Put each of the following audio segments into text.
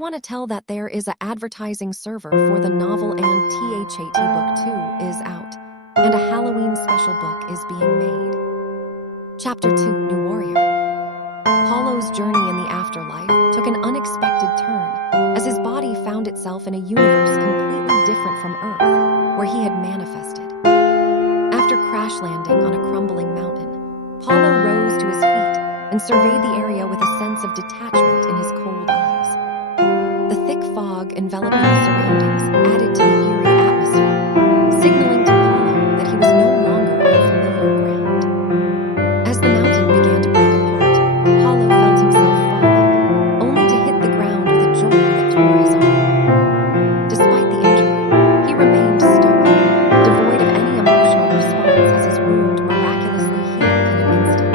want to tell that there is an advertising server for the novel and THAT book 2 is out, and a Halloween special book is being made. Chapter 2, New Warrior. Paulo's journey in the afterlife took an unexpected turn as his body found itself in a universe completely different from Earth, where he had manifested. After crash landing on a crumbling mountain, Paulo rose to his feet and surveyed the area with a sense of detachment in his cold eyes. The thick fog enveloping his surroundings added to the eerie atmosphere, signaling to Paulo that he was no longer on familiar ground. As the mountain began to break apart, Paulo felt himself falling, only to hit the ground with a jolt that tore his arm. Despite the injury, he remained stoic, devoid of any emotional response as his wound miraculously healed in an instant.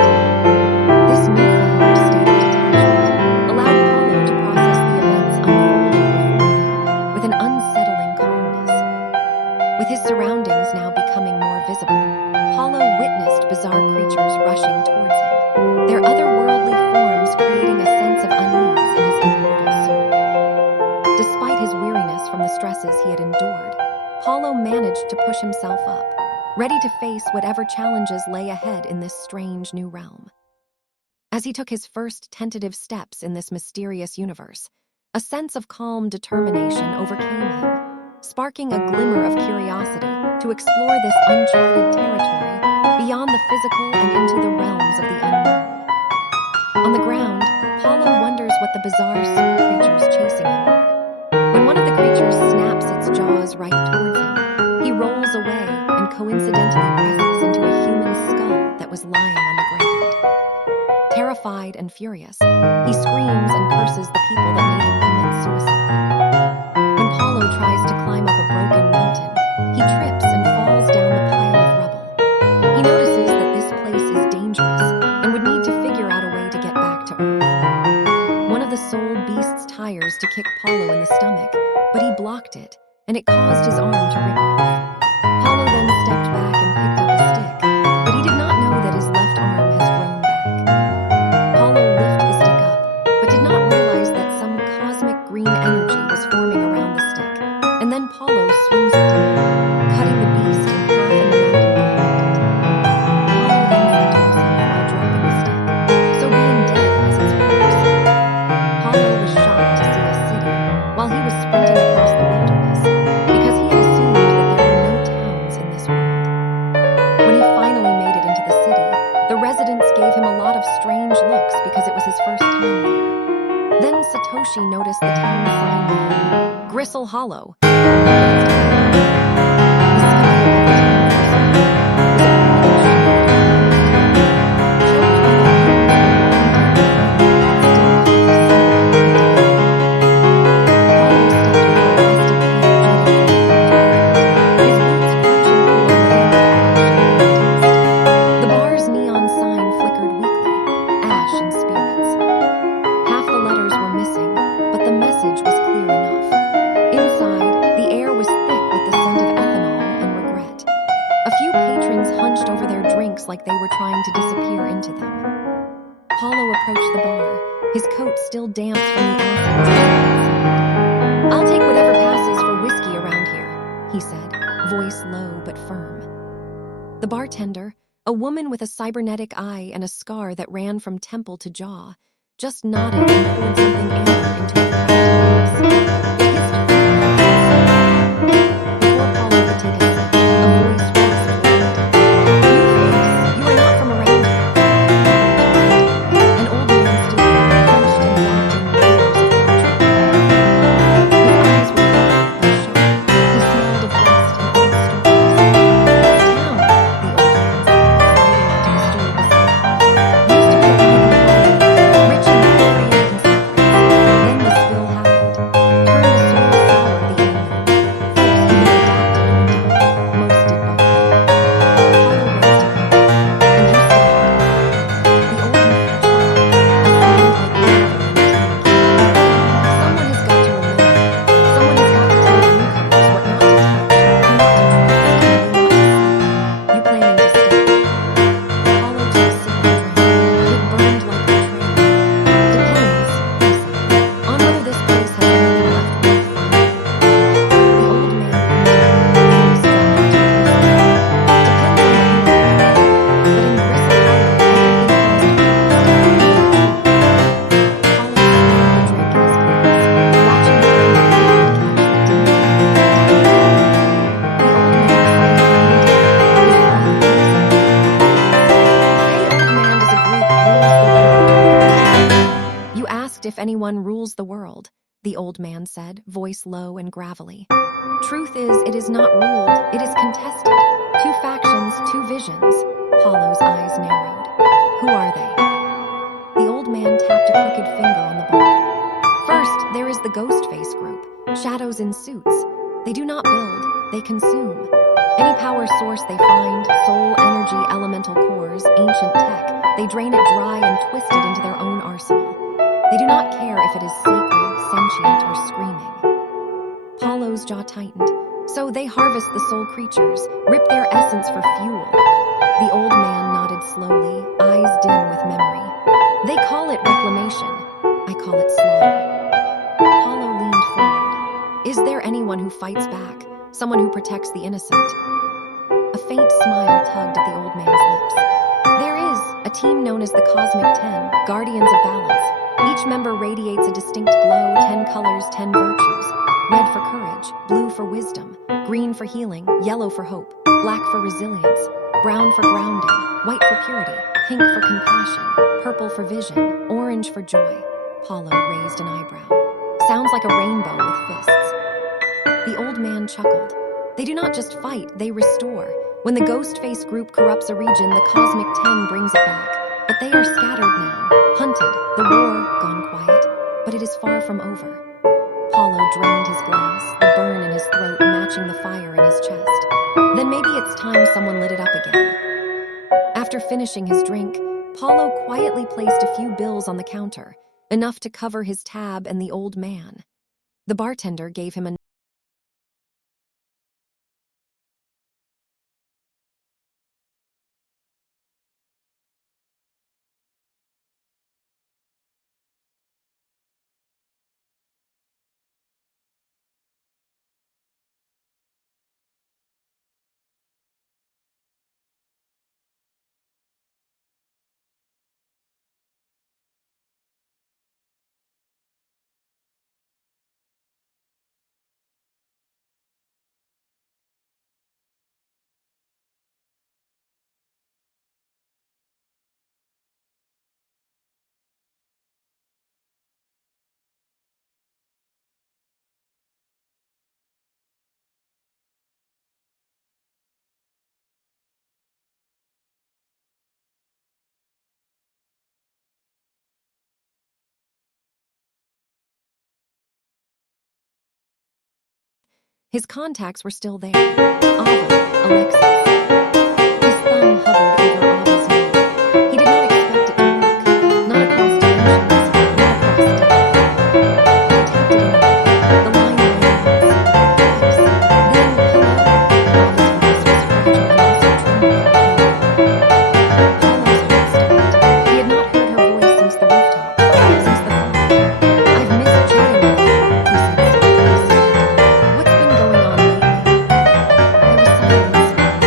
This newfound state of detachment allowed Paulo to process the events unfolding before him with an unsettling calmness. With his surroundings now becoming more visible, Paulo witnessed bizarre creatures rushing towards him, their otherworldly forms creating a sense of unease in his immortal soul. Despite his weariness from the stresses he had endured, Paulo managed to push himself up, ready to face whatever challenges lay ahead in this strange new realm. As he took his first tentative steps in this mysterious universe, a sense of calm determination overcame him, sparking a glimmer of curiosity to explore this uncharted territory beyond the physical and into the realms of the unknown. On the ground, Paulo wonders what the bizarre sea creatures chasing him are. When one of the creatures snaps its jaws right towards him, he rolls away and coincidentally presses into a human skull that was lying on the ground. Terrified and furious, he screams and curses the people that made him commit suicide. When Paulo tries to climb up a broken mountain, he trips and falls down the pile of rubble. He notices that this place is dangerous and would need to figure out a way to get back to Earth. One of the soul beast's tires to kick Paulo in the stomach, but he blocked it, and it caused his arm to rip off. Paulo then stepped back and picked up a stick, but he did not know that his left arm has grown back. Paulo lifted the stick up, but did not realize that some cosmic green energy was forming around the stick, and then Paulo swings it down, cutting the beast in half in the mountain behind it. Paulo then said to himself while dropping the stick, "So being dead has its perks." Paulo was shocked to see a city while he was sprinting across the wilderness, because he had assumed that there were no towns in this world. When he finally made it into the city, the residents gave him a lot of strange looks because it was his first time there. Then Satoshi noticed the town sign on Gristle Hollow. The bar's neon sign flickered weakly, ash and spirits. Half the letters were missing, but the message was clear enough. Inside, the air was thick with the scent of ethanol and regret. A few patrons hunched over their drinks like they were trying to disappear into them. Paulo approached the bar, his coat still damp from the acid. "I'll take whatever passes for whiskey around here," he said, voice low but firm. The bartender, a woman with a cybernetic eye and a scar that ran from temple to jaw, just nodded and poured something amber into a cracked glass. It hissed faintly. Before Paulo could take a sip, a voice rasped behind him. "New face, you are not from around here." An old man stood there, hunched and wrapped in layers of parchment. His eyes were bright but sharp. He smelled of dust and old stories. "This town," the old man said, sliding onto the stool beside him, "used to be a wine and rich in glory and secrets. asked if anyone rules the world, the old man said, voice low and gravelly. Truth is, it is not ruled, it is contested. Two factions, two visions. Paulo's eyes narrowed. Who are they? The old man tapped a crooked finger on the ball. First, there is the ghost face group, shadows in suits. They do not build, they consume. Any power source they find, soul, energy, elemental cores, ancient tech, they drain it dry and twist it into their own arsenal. They do not care if it is sacred, sentient, or screaming. Paulo's jaw tightened. So they harvest the soul creatures, rip their essence for fuel. The old man nodded slowly, eyes dim with memory. They call it reclamation. I call it slaughter. Paulo leaned forward. Is there anyone who fights back? Someone who protects the innocent? A faint smile tugged at the old man's lips. There is a team known as the Cosmic 10, Guardians of Balance. Each member radiates a distinct glow, 10 colors, 10 virtues. Red for courage, blue for wisdom, green for healing, yellow for hope, black for resilience, brown for grounding, white for purity, pink for compassion, purple for vision, orange for joy. Paulo raised an eyebrow. Sounds like a rainbow with fists. The old man chuckled. They do not just fight, they restore. When the ghost face group corrupts a region, the Cosmic 10 brings it back. But they are scattered now, hunted, the war gone quiet, but it is far from over. Paulo drained his glass, the burn in his throat matching the fire in his chest. Then maybe it's time someone lit it up again. After finishing his drink, Paulo quietly placed a few bills on the counter, enough to cover his tab and the old man. The bartender gave him a His contacts were still there. Ava, Alexis. His thumb hovered over Ava's name. He did not expect it to work. Not across dimensions, not across depth. He tapped it anyway. The line ran once, twice. Then, hello. Ava's voice was fragile and also trembling. Paulo's heart stopped. He had not heard her voice since the rooftop, since the call. I've missed chatting with you, he said. What's been going on lately? There was silence.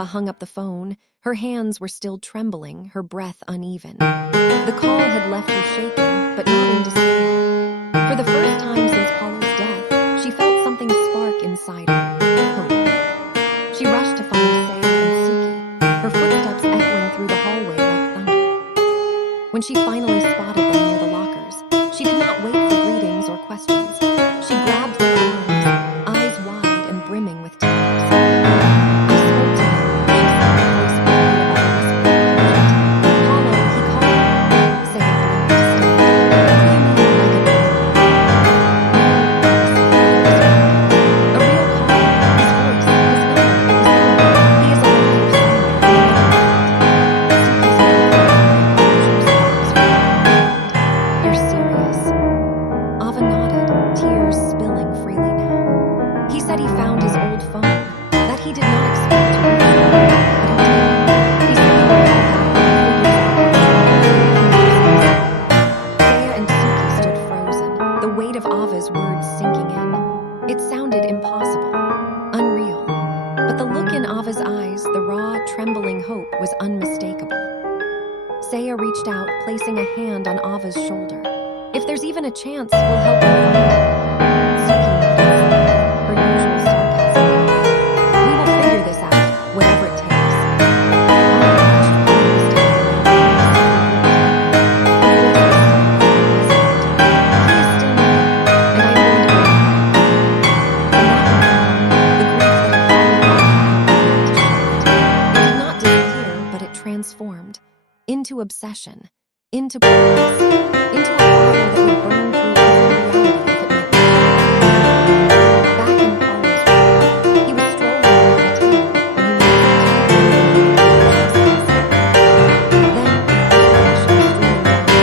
Ava hung up the phone. Her hands were still trembling, her breath uneven. The call had left her shaken, but not in despair. For the first time since Paulo's death, she felt something spark inside her. Hope. She rushed to find Saya and Suki, her footsteps echoing through the hallway like thunder. When she finally spotted them near the lockers, she did not wait for greetings or questions. She grabbed their arms, eyes wide and brimming with tears. Saya reached out, placing a hand on Ava's shoulder. If there's even a chance, we'll help you find her. Suki nodded, her usual sarcasm. We will figure this out, whatever it takes. Transformed into obsession, into purpose, into a fire that would burn through every reality if it met the Back in Paulo's room, he was strolling around the table when he noticed then, the flash of streaming down, as he sensed the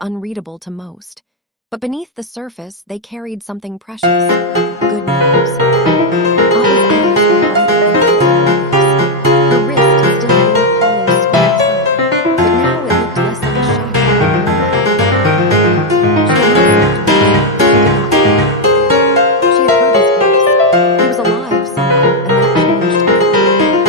unreadable to most, but beneath the surface they carried something precious. Good news. Ava's eyes were brighter than ever. Her wrist still wore Paulo's scarred tie, but now it looked less like a shackle than a knife. She had heard his voice. He was alive somewhere, and that changed everything.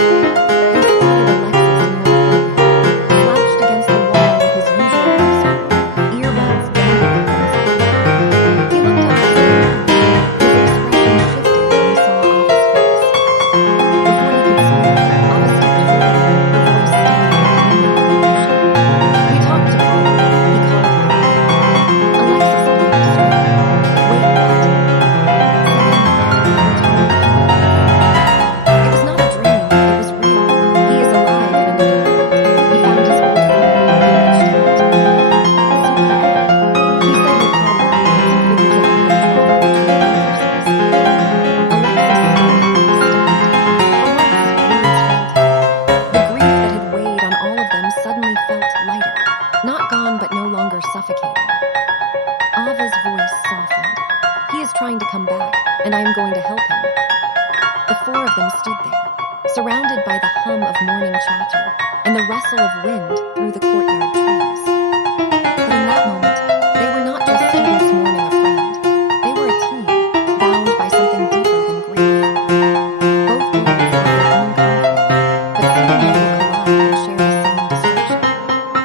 They spotted Alexis near the playground, slouched against the wall with his usual hairstyle. Earbuds dangling from his head. He looked up at his expression shifted when he saw Ava's face. Ava's voice softened. He is trying to come back, and I am going to help him. The four of them stood there, surrounded by the hum of morning chatter and the rustle of wind through the courtyard trees.